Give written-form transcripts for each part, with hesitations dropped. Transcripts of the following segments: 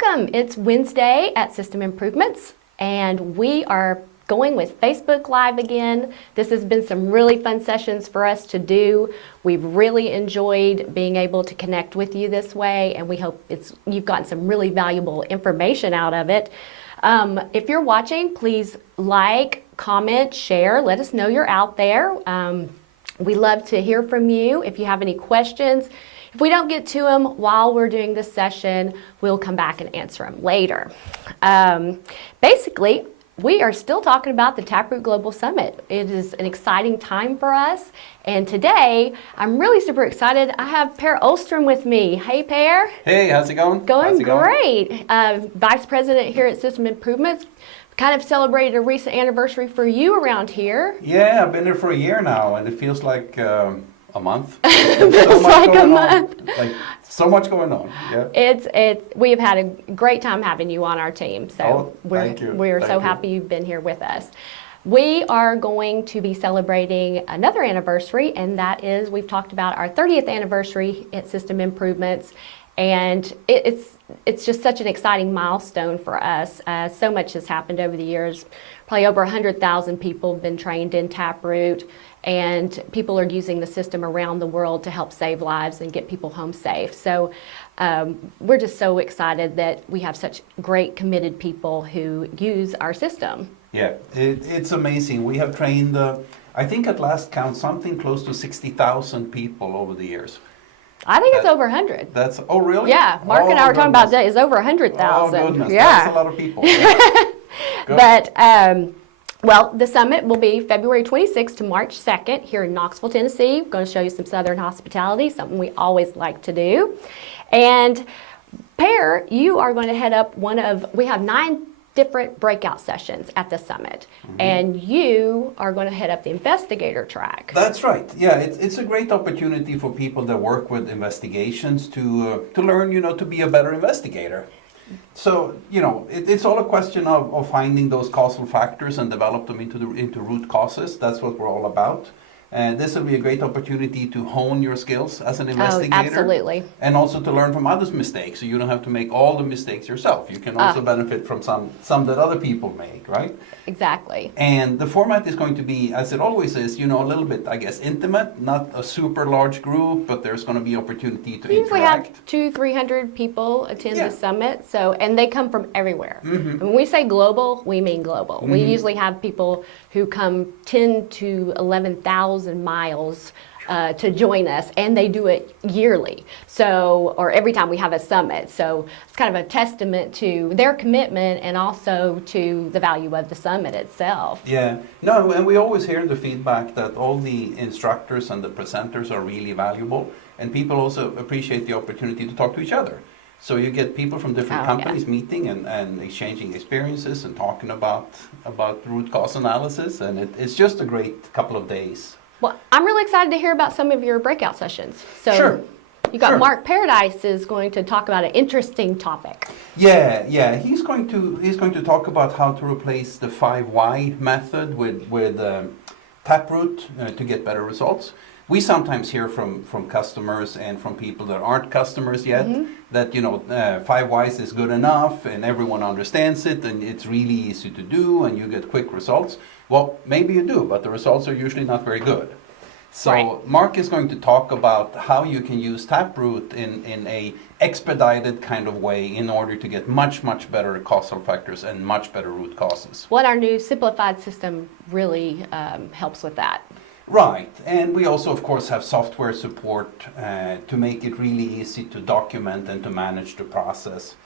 Welcome. It's Wednesday at System Improvements, and we are going with Facebook Live again. This has been some really fun sessions for us to do. We've really enjoyed being able to connect with you this way, and we hope you've gotten some really valuable information out of it. If you're watching, please like, comment, share. Let us know you're out there. We love to hear from you. If you have any questions, if we don't get to them while we're doing this session, we'll come back and answer them later. Basically, we are still talking about the TapRooT Global Summit. It is an exciting time for us. And today, I'm really super excited. I have Per Ohstrom with me. Hey, Per. Hey, how's it going? Going great. Vice President here at System Improvements. Kind of celebrated a recent anniversary for you around here. Yeah, I've been there for a year now, and it feels like a month. Feels like a month. Like so much going on. Yeah. We have had a great time having you on our team. So thank you. We're so happy you've been here with us. We are going to be celebrating another anniversary, and that is, we've talked about our 30th anniversary at System Improvements, and it's just such an exciting milestone for us. So much has happened over the years. Probably over 100,000 people have been trained in TapRooT, and people are using the system around the world to help save lives and get people home safe. So we're just so excited that we have such great, committed people who use our system. Yeah, it's amazing. We have trained, I think at last count, something close to 60,000 people over the years. I think it's over 100. Oh, really? Yeah, Mark and I were talking about that. It's over 100,000. Oh, goodness. Yeah. That's a lot of people. But, well, the summit will be February 26th to March 2nd here in Knoxville, Tennessee. We're going to show you some Southern hospitality, something we always like to do. And Per, you are going to head up we have 9 different breakout sessions at the summit, and you are going to head up the Investigator Track. That's right. Yeah, it's a great opportunity for people that work with investigations to learn, to be a better investigator. So, it's all a question of finding those causal factors and develop them into root causes. That's what we're all about. And this will be a great opportunity to hone your skills as an investigator. Oh, absolutely. And also to learn from others' mistakes, so you don't have to make all the mistakes yourself. You can also benefit from some that other people make, right? Exactly. And the format is going to be, as it always is, a little bit, I guess, intimate, not a super large group, but there's going to be opportunity to we usually interact. have 200-300 people attend the summit, and they come from everywhere. When we say global, we mean global. We usually have people who come 10 to 11,000 miles to join us, and they do it yearly, or every time we have a summit. So it's kind of a testament to their commitment and also to the value of the summit itself. Yeah, no, and we always hear the feedback that all the instructors and the presenters are really valuable, and people also appreciate the opportunity to talk to each other. So you get people from different companies meeting and exchanging experiences and talking about root cause analysis, and it's just a great couple of days. Well, I'm really excited to hear about some of your breakout sessions. So sure. You got Mark Paradise is going to talk about an interesting topic. Yeah. He's going to talk about how to replace the 5 why method with TapRooT to get better results. We sometimes hear from customers and from people that aren't customers yet that 5 whys is good enough and everyone understands it and it's really easy to do and you get quick results. Well, maybe you do, but the results are usually not very good. So Mark is going to talk about how you can use TapRooT in a expedited kind of way in order to get much better causal factors and much better root causes. What our new simplified system really helps with that. Right, and we also, of course, have software support to make it really easy to document and to manage the process.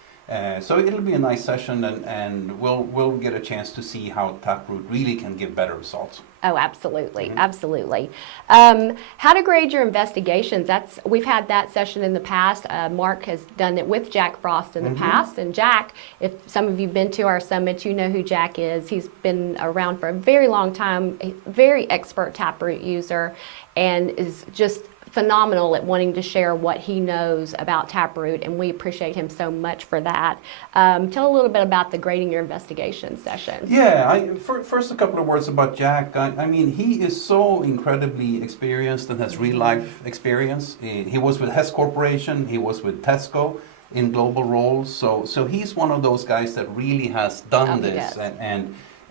So it'll be a nice session, and we'll get a chance to see how TapRooT really can give better results. Oh, absolutely, absolutely. How to grade your investigations. We've had that session in the past. Mark has done it with Jack Frost in the past, and Jack, if some of you've been to our summit, you know who Jack is. He's been around for a very long time, a very expert TapRooT user, and is just phenomenal at wanting to share what he knows about TapRooT, and we appreciate him so much for that. Tell a little bit about the Grading Your Investigation session. Yeah, first a couple of words about Jack. I mean, he is so incredibly experienced and has real life experience. He was with Hess Corporation, he was with Tesco. in global roles. So he's one of those guys that really has done this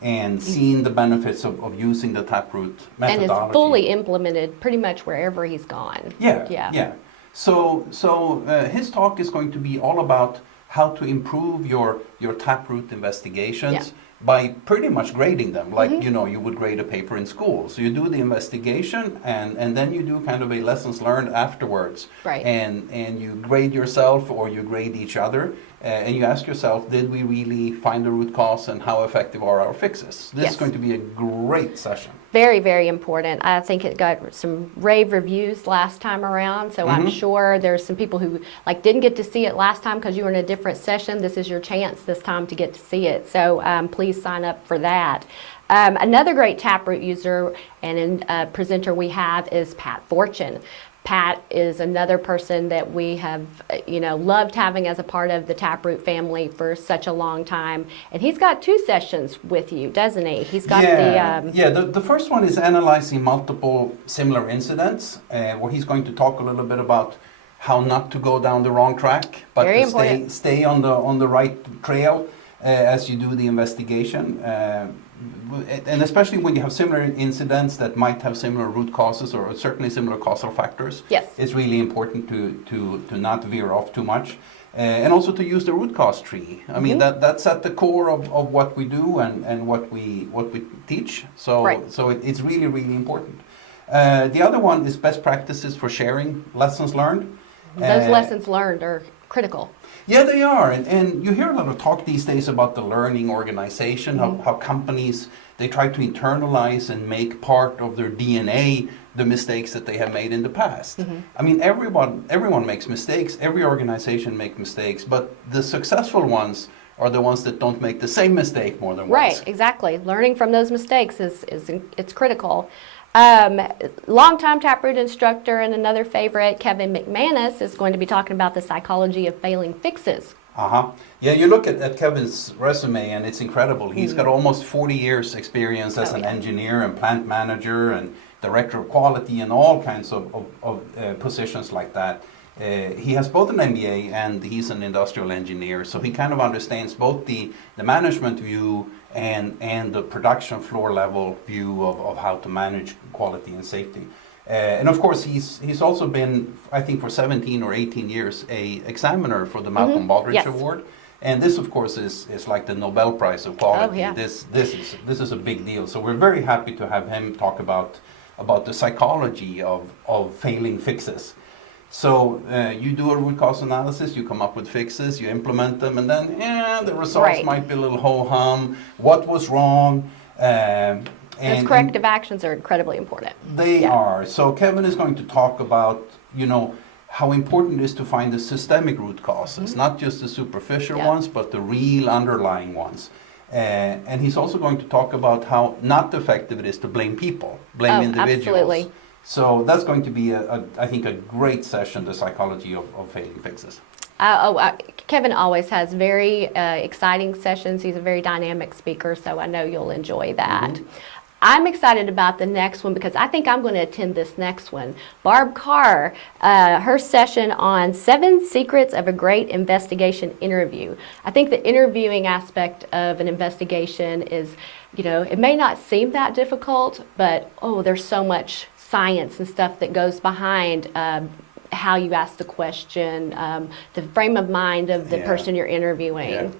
and seen the benefits of using the TapRooT methodology. And is fully implemented pretty much wherever he's gone. Yeah. So his talk is going to be all about how to improve your TapRooT investigations by pretty much grading them, like you would grade a paper in school. So you do the investigation, and then you do kind of a lessons learned afterwards. Right. And you grade yourself or you grade each other, and you ask yourself, did we really find the root cause, and how effective are our fixes? This is going to be a great session. Very, very important. I think it got some rave reviews last time around, so I'm sure there's some people who didn't get to see it last time because you were in a different session. This is your chance this time to get to see it, so please sign up for that. Another great TapRooT user and presenter we have is Pat Fortune. Pat is another person that we have, loved having as a part of the TapRooT family for such a long time. And he's got 2 sessions with you, doesn't he? He's got the first one is analyzing multiple similar incidents, where he's going to talk a little bit about how not to go down the wrong track, but to stay on the right trail as you do the investigation. And especially when you have similar incidents that might have similar root causes or certainly similar causal factors, it's really important to not veer off too much. And also to use the root cause tree. I mean, that's at the core of what we do and what we teach. So it's really, really important. The other one is best practices for sharing lessons learned. Those lessons learned are critical. Yeah, they are. And you hear a lot of talk these days about the learning organization, how companies, they try to internalize and make part of their DNA the mistakes that they have made in the past. I mean, everyone makes mistakes, every organization makes mistakes, but the successful ones are the ones that don't make the same mistake more than once. Right, exactly. Learning from those mistakes it's critical. Longtime TapRooT instructor and another favorite, Kevin McManus, is going to be talking about the psychology of failing fixes. Yeah, you look at Kevin's resume and it's incredible. He's got almost 40 years experience as an engineer and plant manager and director of quality and all kinds of positions like that. He has both an MBA and he's an industrial engineer, so he kind of understands both the management view and the production floor level view of how to manage quality and safety. And of course, he's also been, I think, for 17 or 18 years, a examiner for the Malcolm Baldrige Award. And this, of course, is like the Nobel Prize of quality. This is a big deal. So we're very happy to have him talk about the psychology of failing fixes. So you do a root cause analysis, you come up with fixes, you implement them, and then the results might be a little ho-hum. What was wrong? Those corrective actions are incredibly important. They are. So Kevin is going to talk about, how important it is to find the systemic root causes, not just the superficial ones, but the real underlying ones. And he's also going to talk about how not effective it is to blame people, blame individuals. Absolutely. So that's going to be, I think, a great session, the psychology of failing fixes. Kevin always has very exciting sessions. He's a very dynamic speaker, so I know you'll enjoy that. I'm excited about the next one because I think I'm going to attend this next one. Barb Carr, her session on 7 secrets of a great investigation interview. I think the interviewing aspect of an investigation is, it may not seem that difficult, but there's so much science and stuff that goes behind how you ask the question, the frame of mind of the person you're interviewing.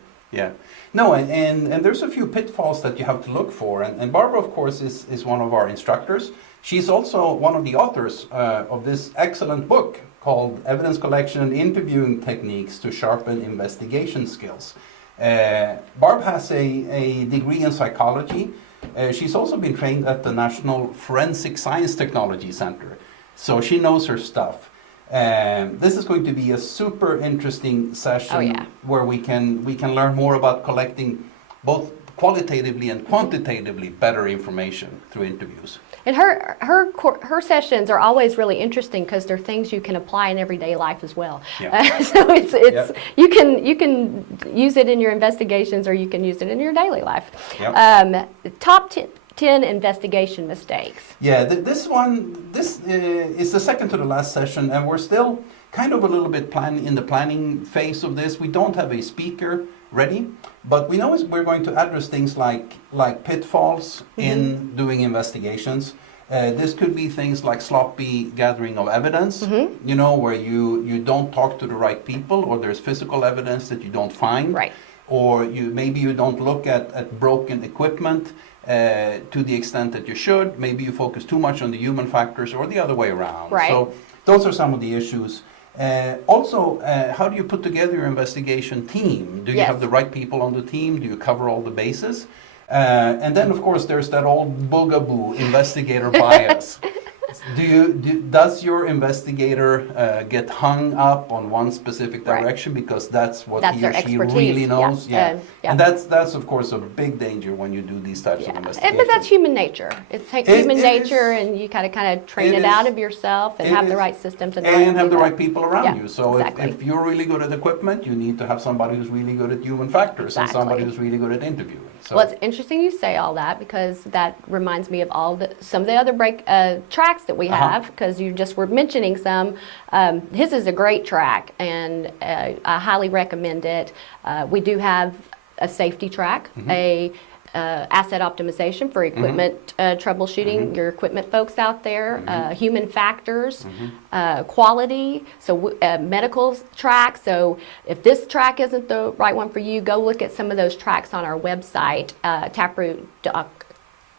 No, and there's a few pitfalls that you have to look for. And Barbara, of course, is one of our instructors. She's also one of the authors of this excellent book called Evidence Collection and Interviewing Techniques to Sharpen Investigation Skills. Barb has a degree in psychology. She's also been trained at the National Forensic Science Technology Center. So she knows her stuff. This is going to be a super interesting session where we can learn more about collecting both qualitatively and quantitatively better information through interviews. And her sessions are always really interesting because they're things you can apply in everyday life as well. So it's you can use it in your investigations or you can use it in your daily life. Top 10 investigation mistakes. This is the second to the last session, and we're still kind of a little bit in the planning phase of this. We don't have a speaker ready, but we know we're going to address things like pitfalls in doing investigations. This could be things like sloppy gathering of evidence, you know, where you don't talk to the right people, or there's physical evidence that you don't find, Right. or maybe you don't look at broken equipment to the extent that you should. Maybe you focus too much on the human factors, or the other way around. Right. So those are some of the issues. Also, how do you put together your investigation team? Do you Yes. have the right people on the team? Do you cover all the bases? And then, of course, there's that old boogaboo investigator bias. Does your investigator get hung up on one specific Right. direction because that's what That's he or their she expertise. really knows? Yeah. Yeah. And that's of course a big danger when you do these types of Yeah, investigations. but that's human nature. It's human it nature, is. and you kind of train It it out is. of yourself and It have the is. right systems and And have the do right that. people around Yeah, you. So exactly. if you're really good at equipment, you need to have somebody who's really good at human factors and somebody Exactly. who's really good at interviewing. So Well, it's interesting you say all that, because that reminds me of some of the other tracks that we have, because you just were mentioning some. His is a great track, and I highly recommend it. We do have a safety track, a asset optimization for equipment troubleshooting, your equipment folks out there, human factors, quality, so medical track. So if this track isn't the right one for you, go look at some of those tracks on our website,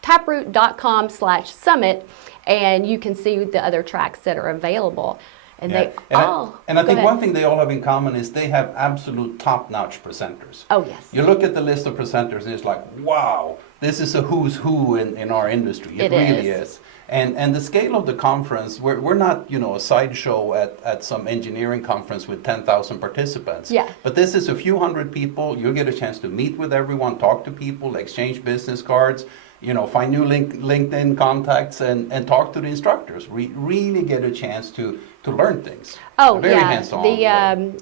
taproot.com/summit, and you can see the other tracks that are available. And yeah. they and all. I think go one ahead. thing they all have in common is they have absolute top-notch presenters. Oh, yes. You look at the list of presenters and it's like, wow, this is a who's who in our industry. It It really is. is. And the scale of the conference, we're not, you know, a sideshow at some engineering conference with 10,000 participants. Yeah. But this is a few hundred people. You'll get a chance to meet with everyone, talk to people, exchange business cards, you know, find new LinkedIn contacts, and talk to the instructors. Really get a chance to learn things. Oh, Very yeah. hands-on. The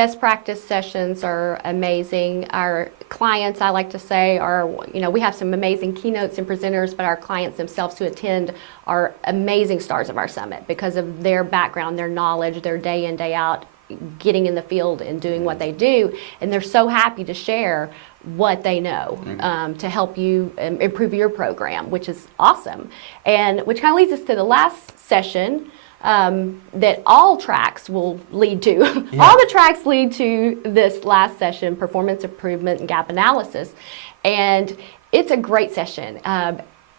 best practice sessions are amazing. Our clients, I like to say, are, you know, we have some amazing keynotes and presenters, but our clients themselves who attend are amazing stars of our summit because of their background, their knowledge, their day in, day out, getting in the field and doing what they do. And they're so happy to share what they know to help you improve your program, which is awesome. And which kind of leads us to the last session, that all tracks will lead to. Yeah. All the tracks lead to this last session, performance improvement and gap analysis. And it's a great session.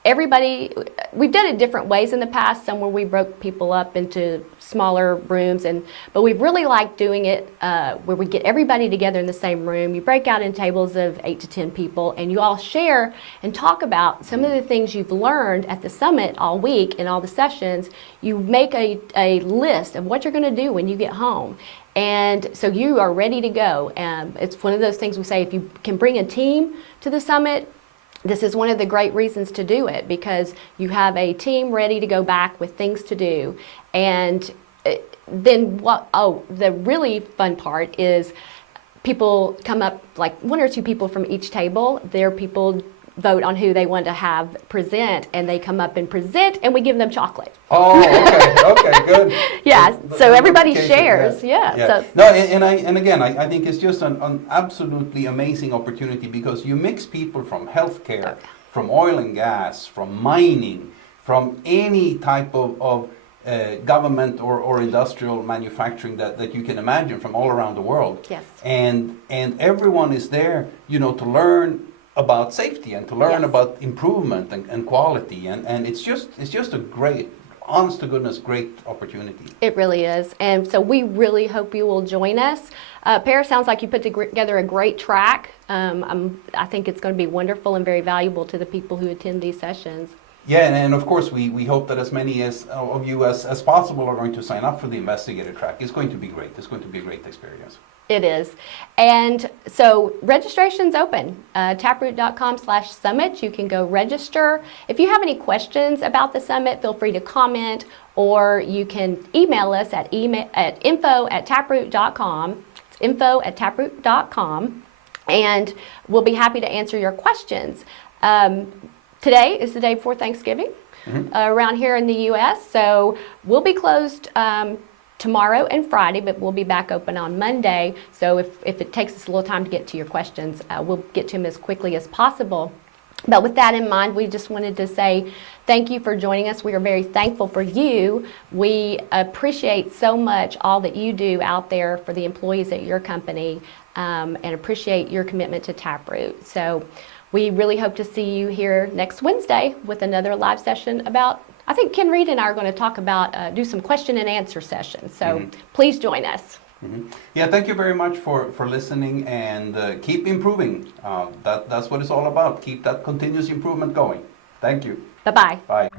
Everybody, we've done it different ways in the past, some where we broke people up into smaller rooms, but we've really liked doing it where we get everybody together in the same room. You break out in tables of 8 to 10 people, and you all share and talk about some of the things you've learned at the summit all week in all the sessions. You make a list of what you're going to do when you get home. And so you are ready to go. It's one of those things we say, if you can bring a team to the summit, this is one of the great reasons to do it, because you have a team ready to go back with things to do. And then the really fun part is people come up, like 1 or 2 people from each table. Their people vote on who they want to have present, and they come up and present, and we give them chocolate. Oh, okay, good. Yeah, so everybody Notification, shares. Yeah. So, No, and again, I think it's just an absolutely amazing opportunity, because you mix people from healthcare, from oil and gas, from mining, from any type of government or industrial manufacturing that you can imagine from all around the world. Yes. And everyone is there, you know, to learn about safety and to learn Yes. about improvement and quality, and it's just a great, honest to goodness, great opportunity. It really is. And so we really hope you will join us. Paris, sounds like you put together a great track. I think it's going to be wonderful and very valuable to the people who attend these sessions. Yeah, and of course we hope that as many of you as possible are going to sign up for the Investigator Track. It's going to be great. It's going to be a great experience. It is. And so registration's open. taproot.com/summit. You can go register. If you have any questions about the summit, feel free to comment, or you can email us at info@taproot.com. It's info@taproot.com, and we'll be happy to answer your questions. Today is the day before Thanksgiving around here in the U.S., so we'll be closed tomorrow and Friday, but we'll be back open on Monday. So if it takes us a little time to get to your questions, we'll get to them as quickly as possible. But with that in mind, we just wanted to say thank you for joining us. We are very thankful for you. We appreciate so much all that you do out there for the employees at your company, and appreciate your commitment to TapRooT. So we really hope to see you here next Wednesday with another live session about, I think Ken Reed and I are going to talk about, do some question and answer sessions. So please join us. Yeah, thank you very much for listening, and keep improving. That's what it's all about. Keep that continuous improvement going. Thank you. Bye-bye. Bye.